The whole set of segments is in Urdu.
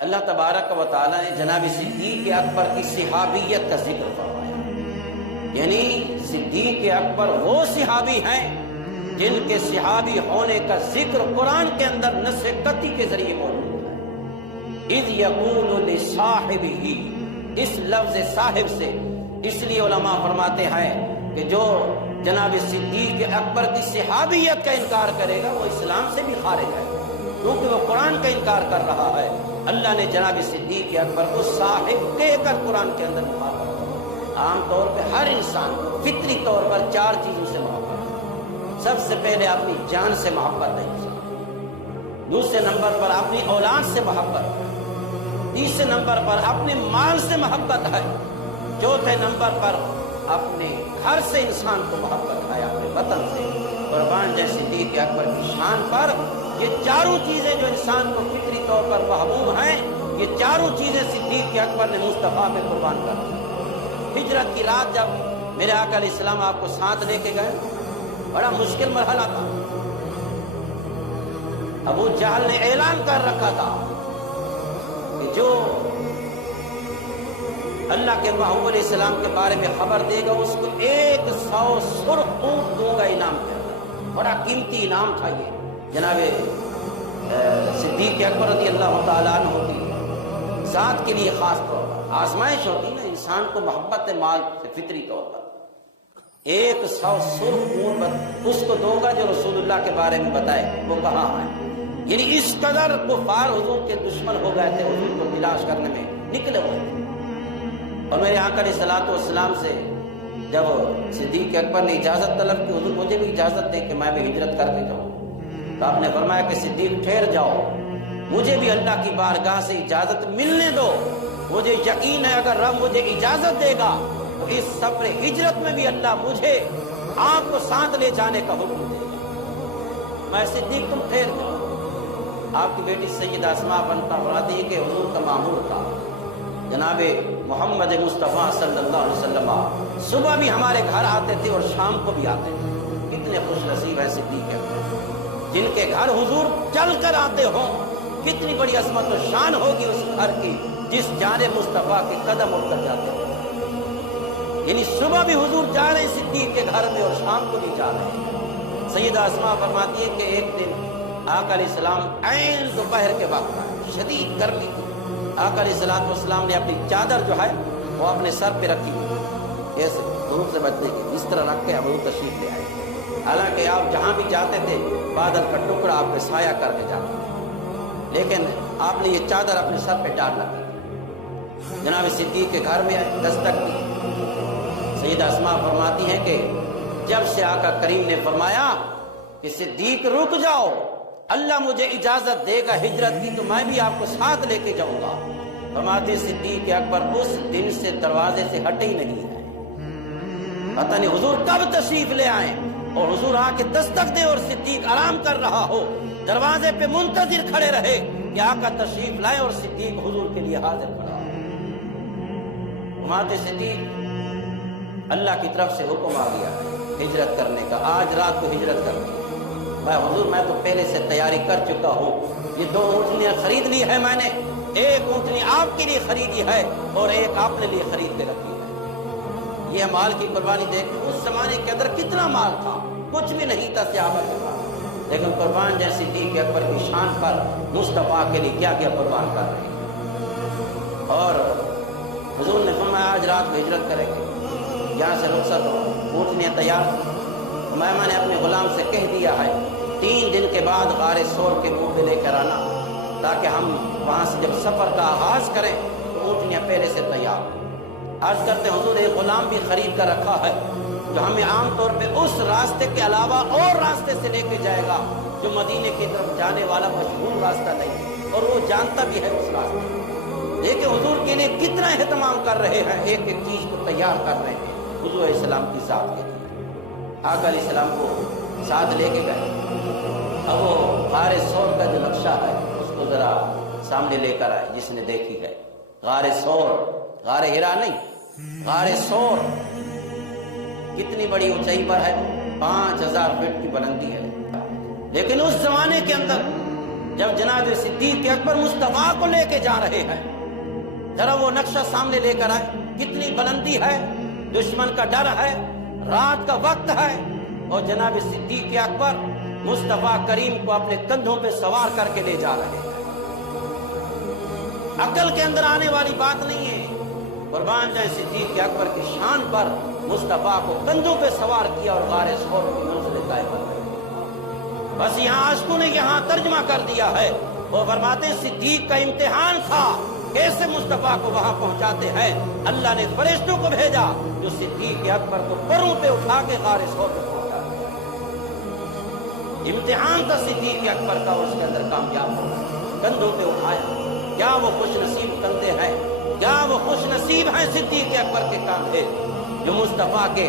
اللہ تبارک و تعالیٰ نے جناب صدیق اکبر کی صحابیت کا ذکر فرمایا، یعنی صدیق اکبر وہ صحابی ہیں جن کے صحابی ہونے کا ذکر قرآن کے اندر نص قطعی کے ذریعے موجود ہے۔ اذ یقول لصاحبہ، اس لفظ صاحب سے اس لیے علماء فرماتے ہیں کہ جو جناب صدیق اکبر کی صحابیت کا انکار کرے گا وہ اسلام سے بھی خارج ہے، کیونکہ وہ قرآن کا انکار کر رہا ہے۔ اللہ نے جناب صدیق اکبر کو صاحب کہہ کر قرآن کے اندر مخاطب کیا۔ عام طور پہ ہر انسان کو فطری طور پر 4 چیزوں سے محبت ہے۔ سب سے پہلے اپنی جان سے محبت ہے، دوسرے نمبر پر اپنی اولاد سے محبت ہے، تیسرے نمبر پر اپنے مال سے محبت ہے، چوتھے نمبر پر اپنے گھر سے انسان کو محبت ہے، اپنے وطن سے۔ قربان جائے صدیق اکبر کی شان پر یہ 4 چیزیں جو انسان کو فطری طور پر محبوب ہیں، یہ 4 چیزیں صدیق اکبر نے مصطفیٰ پہ قربان کر دی۔ ہجرت کی رات جب میرے آقا علیہ السلام آپ کو ساتھ لے کے گئے، بڑا مشکل مرحلہ تھا۔ ابو جہل نے اعلان کر رکھا تھا کہ جو اللہ کے محبوب علیہ السلام کے بارے میں خبر دے گا اس کو 100 سرخ اونٹ دوں گا انعام کے اندر۔ بڑا قیمتی انعام تھا یہ جناب صدیق اکبر رضی اللہ تعالیٰ عنہ کی ذات کے لیے خاص طور پر آزمائش ہوتی نا انسان کو محبت مال سے فطری طور پر۔ 100 سرخ اونٹ اس کو دوں گا جو رسول اللہ کے بارے میں بتائے وہ کہاں ہے، یعنی اس قدر کفار حضور کے دشمن ہو گئے تھے، حضور کو تلاش کرنے میں نکلے ہوئے تھے۔ اور میرے آقا علیہ الصلوۃ والسلام سے جب صدیق اکبر نے اجازت طلب کی، حضور مجھے بھی اجازت دے کہ میں بھی ہجرت کر کے جاؤں، تو آپ نے فرمایا کہ صدیق ٹھہر جاؤ، مجھے بھی اللہ کی بارگاہ سے اجازت ملنے دو، مجھے یقین ہے اگر رب مجھے اجازت دے گا تو اس سفر ہجرت میں بھی اللہ مجھے آپ کو ساتھ لے جانے کا حکم دے گا۔ میں صدیق تم ٹھہر جاؤ۔ آپ کی بیٹی سیدہ اسماء بنتا فرماتی ہے کہ حضور کا معمول تھا جناب محمد مصطفیٰ صلی اللہ علیہ وسلم صبح بھی ہمارے گھر آتے تھے اور شام کو بھی آتے تھے۔ کتنے خوش نصیب ہیں صدیق اکبر جن کے گھر حضور چل کر آتے ہوں، کتنی بڑی عظمت و شان ہوگی اس گھر کی جس جانب مصطفیٰ کے قدم اٹھ کر جاتے ہیں۔ یعنی صبح بھی حضور جا رہے ہیں صدیق کے گھر میں اور شام کو بھی جا رہے ہیں۔ سیدہ اسماء فرماتی ہے کہ ایک دن آقا علیہ السلام عین دوپہر کے وقت آئے، شدید گرمی تھی۔ آقا علیہ السلام نے اپنی چادر جو ہے وہ اپنے سر پہ رکھی، ایسے دھوپ سے بچنے کی، اس طرح رکھ کے حضور تشریف لے آئے۔ حالانکہ آپ جہاں بھی جاتے تھے بادل کا ٹکڑا آپ پہ سایہ کر کے جاتے تھے، لیکن آپ نے یہ چادر اپنے سر پہ ڈال رکھی۔ جناب صدیق کے گھر میں دستک دی۔ سیدہ اسماء فرماتی ہیں کہ جب سے آقا کریم نے فرمایا کہ صدیق رک جاؤ، اللہ مجھے اجازت دے گا ہجرت کی تو میں بھی آپ کو ساتھ لے کے جاؤں گا، فرماتے صدیق اکبر اس دن سے دروازے سے ہٹے ہی نہیں ہے۔ پتہ نہیں حضور کب تشریف لے آئے اور حضور آ کے دستک دے اور صدیق آرام کر رہا ہو، دروازے پہ منتظر کھڑے رہے کہ آقا تشریف لائے اور صدیق حضور کے لیے حاضر کھڑا ہو۔ فرماتے صدیق اللہ کی طرف سے حکم آ گیا ہے ہجرت کرنے کا، آج رات کو ہجرت کرنے کا۔ میں حضور میں تو پہلے سے تیاری کر چکا ہوں، یہ 2 اونٹنیاں خرید لی ہے میں نے، ایک اونٹنی آپ کے لیے خریدی ہے اور ایک آپ نے لیے خرید کے رکھی ہے۔ یہ مال کی قربانی دیکھ، اس زمانے کے اندر کتنا مال تھا، کچھ بھی نہیں تھا صحابہ کے پاس، لیکن قربان جیسی صدیق اکبر کی شان پر مصطفیٰ کے لیے کیا کیا قربان کر رہے ہیں۔ اور حضور نے فرمایا آج رات کو ہجرت کریں گے، یہاں سے رخصت ہو، اونٹنیاں تیار تھیں۔ میں نے اپنے غلام سے کہہ دیا ہے 3 دن کے بعد غار ثور کے منہ پہ لے کر آنا، تاکہ ہم وہاں سے جب سفر کا آغاز کریں تو اونٹنیاں پہلے سے تیار ہوں۔ عرض کرتے حضور ایک غلام بھی خرید کر رکھا ہے جو ہمیں عام طور پہ اس راستے کے علاوہ اور راستے سے لے کے جائے گا جو مدینے کی طرف جانے والا مشہور راستہ نہیں، اور وہ جانتا بھی ہے اس راستے، لیکن حضور کے لیے کتنا اہتمام کر رہے ہیں، ایک ایک چیز کو تیار کر رہے ہیں حضور علیہ السلام کی ذات کے لیے۔ آقا علیہ السلام کو ساتھ لے کے گئے۔ اب وہ غار ثور کا جو نقشہ ہے اس کو ذرا سامنے لے کر آئے، جس نے دیکھی ہے غار ثور، غار ہرا نہیں، غار ثور کتنی بڑی اونچائی پر ہے، 5000 فٹ کی بلندی ہے، لیکن اس زمانے کے اندر جب جناب صدیق اکبر مصطفیٰ کو لے کے جا رہے ہیں، ذرا وہ نقشہ سامنے لے کر آئے، کتنی بلندی ہے، دشمن کا ڈر ہے، رات کا وقت ہے، اور جناب صدیق اکبر مصطفیٰ کریم کو اپنے کندھوں پہ سوار کر کے لے جا رہے ہیں۔ عقل کے اندر آنے والی بات نہیں ہے۔ قربان جائیں صدیق اکبر کی شان پر مصطفیٰ کو کندھوں پہ سوار کیا اور غار ثور کی منزل طے کر گئے۔ بس یہاں عاشقوں نے یہاں ترجمہ کر دیا ہے، وہ فرماتے ہیں صدیق کا امتحان تھا، کیسے مصطفیٰ کو وہاں پہنچاتے ہیں۔ اللہ نے فرشتوں کو بھیجا جو صدیق اکبر کو پروں پہ اٹھا کے غار ثور پہ پہنچا دیا۔ امتحان تھا صدیق اکبر کا، اس کے اندر کامیاب ہو گئے، کندھوں پہ اٹھایا۔ کیا وہ خوش نصیب کندھے ہیں، کیا وہ خوش نصیب ہیں صدیق اکبر کے کندھے جو مصطفیٰ کے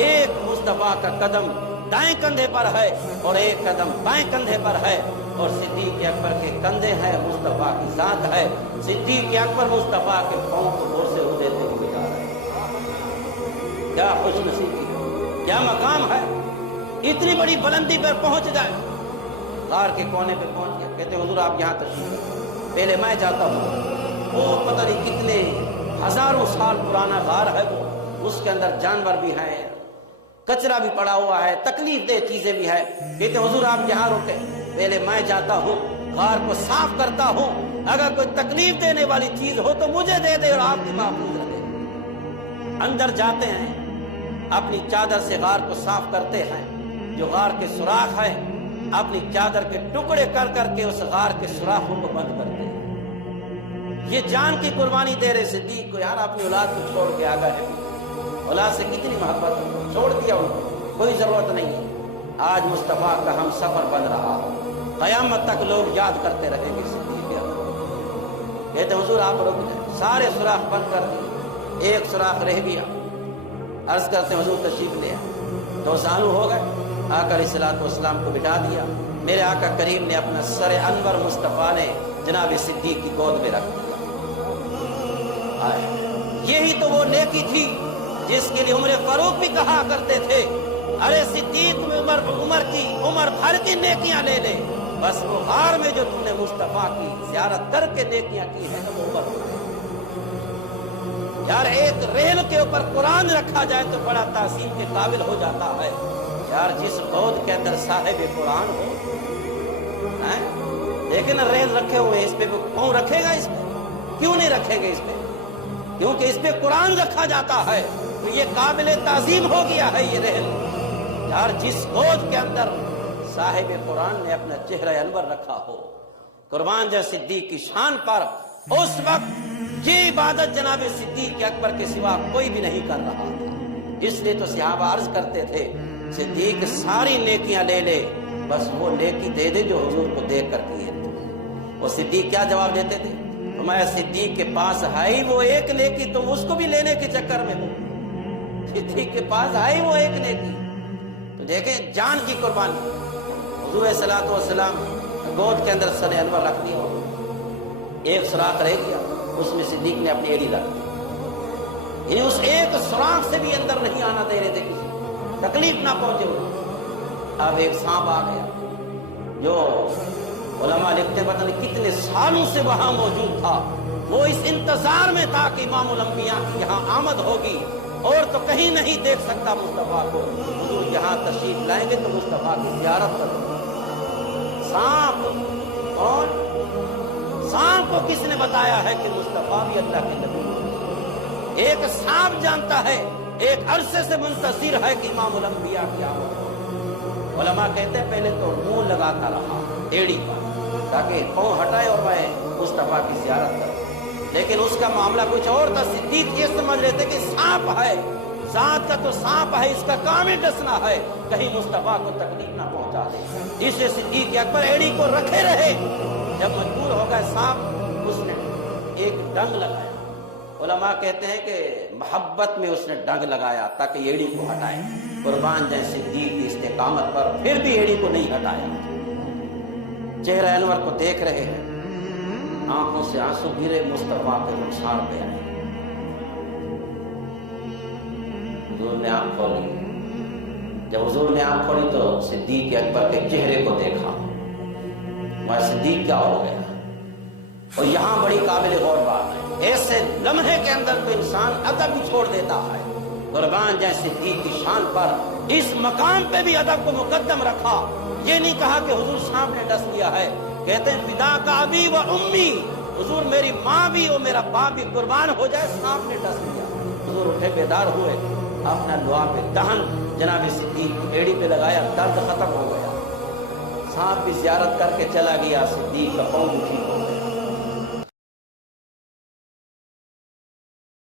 ایک مصطفیٰ کا قدم دائیں کندھے پر ہے اور ایک قدم بائیں کندھے پر ہے، اور صدیق اکبر کے کندھے ہیں، مصطفیٰ کی ذات ہے۔ صدیق اکبر مصطفیٰ کے پاؤں کو غور سے دیتے ہوئے جا رہے ہیں۔ کیا خوش نصیبی، کیا مقام ہے، اتنی بڑی بلندی پر پہنچ جائے۔ غار کے کونے پہ پہنچ گیا، کہتے حضور آپ یہاں تشریف، پہلے میں جاتا ہوں۔ وہ پتہ نہیں کتنے ہزاروں سال پرانا غار ہے، وہ اس کے اندر جانور بھی ہیں، کچرا بھی پڑا ہوا ہے، تکلیف دہ چیزیں بھی ہیں۔ کہتے حضور آپ یہاں رکے، پہلے میں جاتا ہوں، غار کو صاف کرتا ہوں، اگر کوئی تکلیف دینے والی چیز ہو تو مجھے دے دے اور آپ کی محفوظ رکھے۔ اندر جاتے ہیں، اپنی چادر سے غار کو صاف کرتے ہیں، جو غار کے سوراخ ہے اپنی چادر کے ٹکڑے کر کر کے اس غار کے سوراخوں کو بند کرتے ہیں۔ یہ جان کی قربانی دے رہے صدیق کو، یار اپنی اولاد کو چھوڑ کے آ گئے، اولاد سے کتنی محبت، چھوڑ دیا ان کو، کوئی ضرورت نہیں ہے۔ آج مصطفیٰ کا ہم سفر بن رہا، قیامت تک لوگ یاد کرتے رہیں گے صدیق اکبر۔ کہتے حضور آپ رک جائیں، سارے سوراخ بند کر دیے، ایک سوراخ رہ گیا، عرض کرتے حضور تشریف لے آئے، 2 سال ہو گئے، آقا علیہ الصلوۃ والسلام کو بٹھا دیا، میرے آقا کریم نے اپنا سر انور مصطفیٰ نے جناب صدیق کی گود میں رکھ دیا۔ یہی تو وہ نیکی تھی جس کے لیے عمر فاروق بھی کہا کرتے تھے، ارے صدیق عمر بھر کی نیکیاں لے لے، بس وہ غار میں جو تم نے مصطفیٰ کی زیارت کر کے نیکیاں کی ہیں وہ عمر بھر۔ یار ایک ریل کے اوپر قرآن رکھا جائے تو بڑا تعظیم کے قابل ہو جاتا ہے۔ یار جس گود کے اندر صاحب قرآن ہو، لیکن ریل رکھے ہوئے اس پہ کون رکھے گا؟ اس پہ کیوں نہیں رکھے گا؟ اس پہ کیونکہ اس پہ قرآن رکھا جاتا ہے تو یہ قابل تعظیم ہو گیا ہے یہ ریل۔ یار جس گود کے اندر صاحب قرآن نے اپنا چہرہ انور رکھا ہو، قربان جائے صدیق کی شان پر اس وقت یہ عبادت جناب صدیق اکبر کے سوا کوئی بھی نہیں کر رہا تھا۔ اس لیے تو صحابہ عرض کرتے تھے صدیق ساری نیکیاں لے لے، بس وہ نیکی دے دے جو حضور کو دیکھ کر کیے تھے۔ وہ صدیق کیا جواب دیتے تھے؟ میں صدیق کے پاس ہے ہی وہ ایک نیکی، تم اس کو بھی لینے کے چکر میں ہو۔ صدیق کے پاس ہے ہی وہ ایک نیکی، تو دیکھیں جان کی قربانی۔ حضور صلی اللہ علیہ وسلم گود کے اندر سر انور رکھ دیا، ایک سوراخ رہ گیا، اس میں صدیق نے اپنی ایڑی رکھ دی، یعنی اس ایک سوراخ سے بھی اندر نہیں آنا دے رہے تھے، کسی تکلیف نہ پہنچے ہوئے۔ اب ایک سانپ آ گیا جو علماء لکھتے ہیں پتہ نہیں کتنے سالوں سے وہاں موجود تھا، وہ اس انتظار میں تھا کہ امام الانبیاء کی یہاں آمد ہوگی اور تو کہیں نہیں دیکھ سکتا مصطفیٰ کو، حضور یہاں تشریف لائیں گے تو مصطفیٰ کی زیارت کریں گے۔ سانپ کون؟ سانپ کو کس نے بتایا ہے کہ مصطفیٰ بھی اللہ کے نبی ہیں؟ ایک سانپ جانتا ہے، ایک عرصے سے منتظر ہے کہ امام الانبیاء کی آمد ہو۔ علماء کہتے ہیں پہلے تو منہ لگاتا رہا ایڑی پر تاکہ پاؤں ہٹائے اور میں مصطفیٰ کی زیارت کروں، لیکن اس کا معاملہ کچھ اور تھا۔ صدیق یہ سمجھ رہے تھے کہ سانپ ہے، ذات کا تو سانپ ہے، اس کا کام ہی ڈسنا ہے، کہیں مصطفیٰ کو تکلیف نہ پہنچا دے۔ اس لیے صدیق اکبر ایڑی کو رکھے رہے، جب مجبور ہو گئے سانپ، اس نے ایک ڈنگ لگایا۔ علماء کہتے ہیں کہ محبت میں اس نے ڈنگ لگایا تاکہ ایڑی کو ہٹائے۔ قربان جائیں صدیق کی استقامت پر پھر بھی ایڑی کو نہیں ہٹایا۔ چہرہ انور کو دیکھ رہے ہیں، آنکھوں سے آنسو گرے، مصطفیٰ کے رخسار پہ آئے۔ حضور نے آنکھ کھولی، جب حضور نے آنکھ کھولی تو صدیق اکبر کے چہرے کو دیکھا، وہ صدیق کیا ہو گیا. اور یہاں بڑی قابل غور بات ہے، ایسے لمحے کے اندر تو انسان ادب ہی چھوڑ دیتا ہے. قربان جائے صدیق کی شان پر اس مقام پہ بھی ادب کو مقدم رکھا. یہ نہیں کہا کہ حضور سامنے ڈس دیا ہے، کہتے ہیں فدا کا ابی و امی، حضور میری ماں بھی اور میرا باپ بھی قربان ہو جائے، سامنے ڈس دیا. حضور اٹھے بیدار ہوئے، اپنا لعاب پہ دہن جناب صدیق کی بیڑی پہ لگایا، درد ختم ہو گیا. سانپ بھی زیارت کر کے چلا گیا، صدیق کا پاؤں ٹھیک ہو گیا.